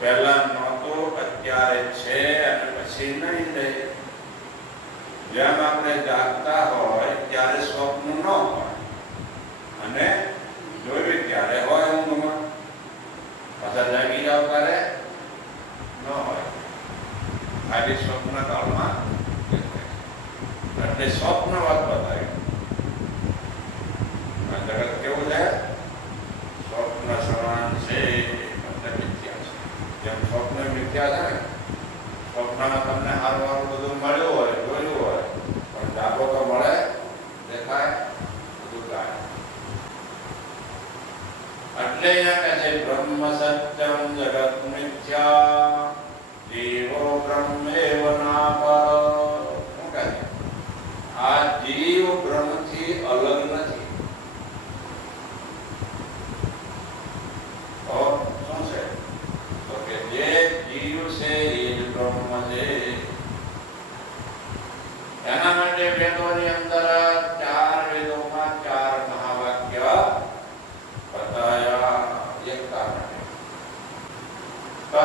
પહેલા નહોતો, અત્યારે છે અને પછી નહીં રહે. જેમ આપણે જાગતા હોય ત્યારે સ્વપ્ન ન હોય. અને જોયું ત્યારે હોય ઊંઘમાં. પાછા જાગી જાવ ત્યારે ન હોય. ખાલી સ્વપ્ન કાળમાં. એટલે સ્વપ્ન વાત એટલે અહીંયા કહે છે બ્રહ્મ સત્યમ જગત મિથ્યા જીવો બ્રહ્મેવ નાપર શું કહે છે આ જીવ બ્રહ્મથી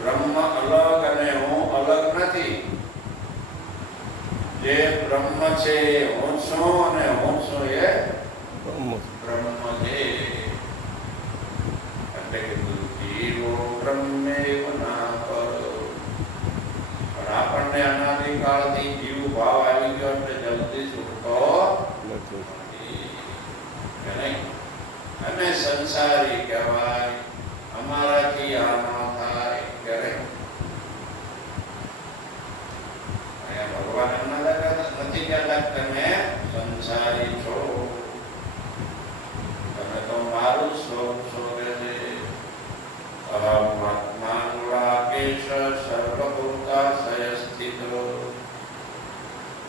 બ્રહ્મ અલગ અને હું અલગ નથી. જે બ્રહ્મ છે એ હું છું અને હું છું એ બ્રહ્મ બ્રહ્મ છે એટલે કે તું જીવો બ્રહ્મેવ ના કરો પણ આપણને અનાદિકાળથી જીવ ભાવ આવી ગયો એટલે જલ્દી છૂટતો નથી નથી. કે નહીં અને સંસારી કહેવાય અમારાથી આ ન થાય કે નહીં અહીંયા ભગવાન એમ ના કહેતા- તમે સંસારી છો તમે તો મારું સ્વરૂપ છો કે છે ગુણાકેશ સર્વભૂતા સર્વભૂતાશય સ્થિતો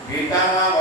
ગીતામાં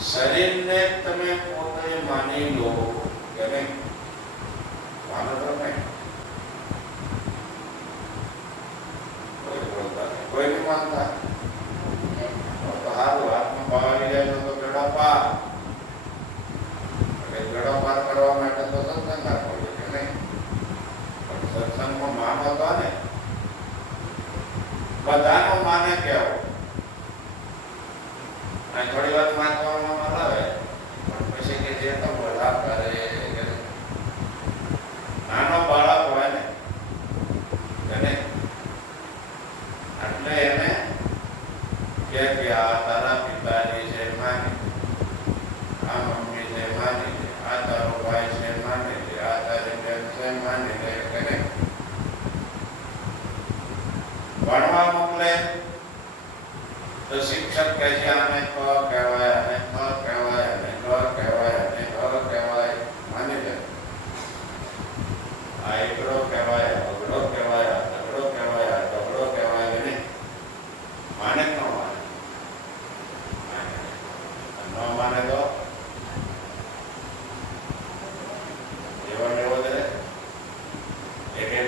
શરીરને તમે પોતે માની લો કે નહીં માનો તો નહીં કોઈ બોલતા નહીં કોઈ નહીં માનતા તો હારું હાથમાં પાવાની જાય તો ગળા પાર એટલે ગળો પાર કરવા માટે તો સત્સંગ રાખવો જોઈએ કે નહીં પણ સત્સંગમાં માનો તો ને બધાનો માને કેવો અને થોડી વાર માનવામાં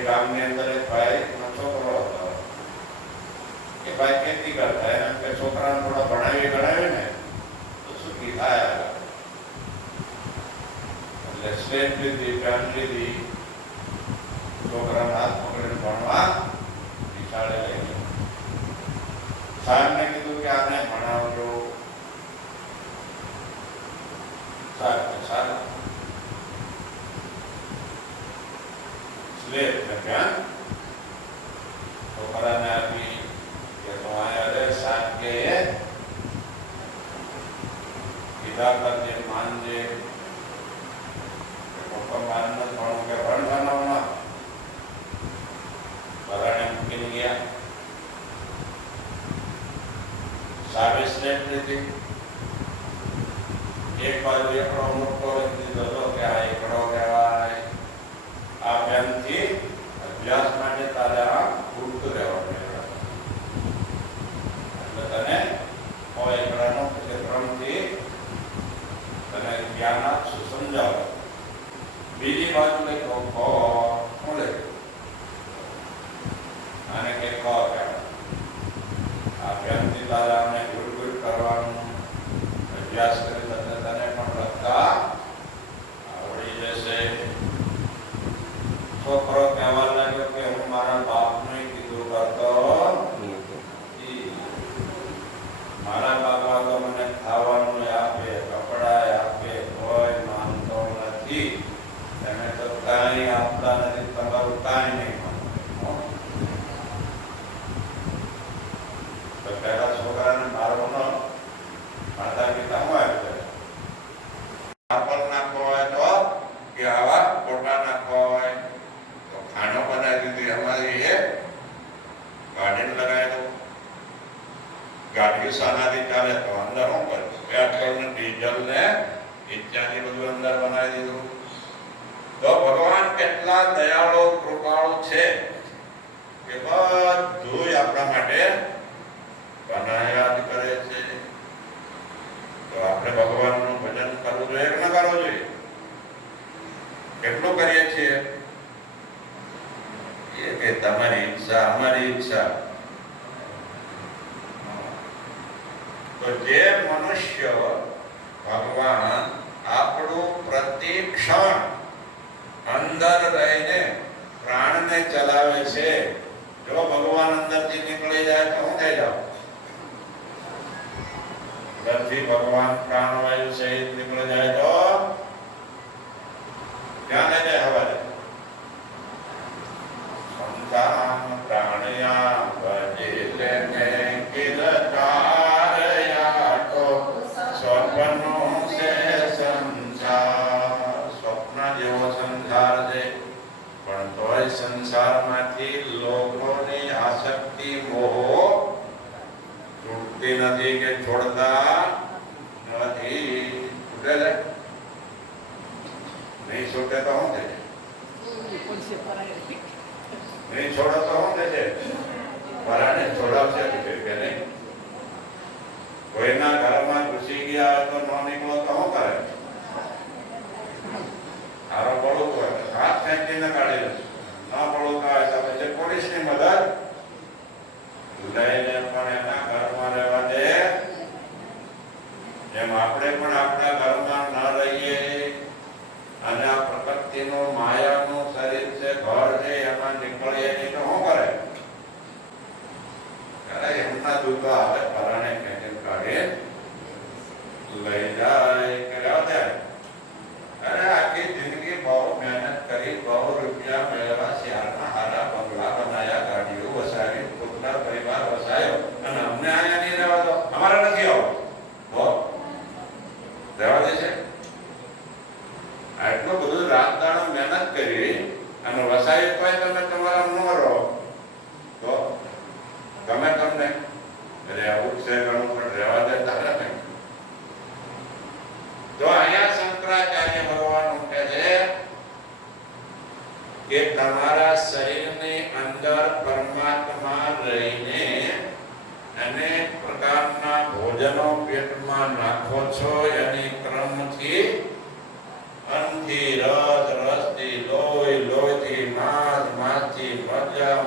ગામની અંદર એક ભાઈનો છોકરો હતો એ ભાઈ ખેતી કરતા એના કે છોકરાને થોડા ભણાવી ગણાવી ને તો સુખી થાય આગળ. એટલે સ્લેટ લીધી પેન લીધી છોકરાના હાથ પકડીને ભણવા નિશાળે લઈ ગયો સાહેબને કીધું કે આને કીધા કરજે માનજે કે પપ્પા માન ન ભણું કે ભણવાનો ના બરાને મૂકીને ગયા સાહેબે સ્લેબ લીધી એક બાજુ એકડો મોટો દીધો હતો કે આ એકડો કેટલા દયાળુ, કૃપાળુ છે કે બધું આપણા માટે બનાયા જ કરે છે. તો આપણે ભગવાનનું ભજન કરવું જોઈએ કે ન કરવું જોઈએ? કેટલું કરીએ છીએ? એ કે તમારી ઈચ્છા, અમારી ઈચ્છા. તો જે મનુષ્ય ભગવાન આપણું પ્રતિક્ષણ ક્ષણ અંદર રહીને પ્રાણને ચલાવે છે. જો ભગવાન અંદરથી નીકળી જાય તો શું થઈ જાવ અંદરથી ભગવાન પ્રાણવાયુ સહિત નીકળી જાય તો? લઈ જાય? नहीं छोड़ते तो नहीं छोड़ा तो पराने छोड़ा से फिर नहीं कोई ना घर में घुसी गया तो, तो न निकलो तो हम करे। आरो बड़ो हाथ ना ना बड़ो का ऐसा बच्चे पुलिस ने मदद લઈ જાય કે રહેવા અરે આખી જિંદગી બહુ મહેનત કરી, બહુ રૂપિયા મેળવ્યા, શહેરના હારા બંગલા બનાયા, ગાડીઓ વસાવી પોતાના પરિવાર વસાયો. અને અમને અહીંયા નહીં રહેવા દો. અમારે નથી આવો. બહુ રહેવા દે છે આટલું બધું રાત દાડો મહેનત કરી અને વસાયું તો તમે તમારા ન રહો તો ગમે તમને. રહેવું છે ઘણું પણ રહેવા દે તારે નહીં તો અહીંયા શંકરાચાર્ય ભગવાન કહે છે કે તમારા શરીરની અંદર પરમાત્મા રહીને અનેક પ્રકારના ભોજનો પેટમાં નાખો છો, એની ક્રમથી અંધી રસ રસથી લોહી, લોહીથી માસ મજા મજા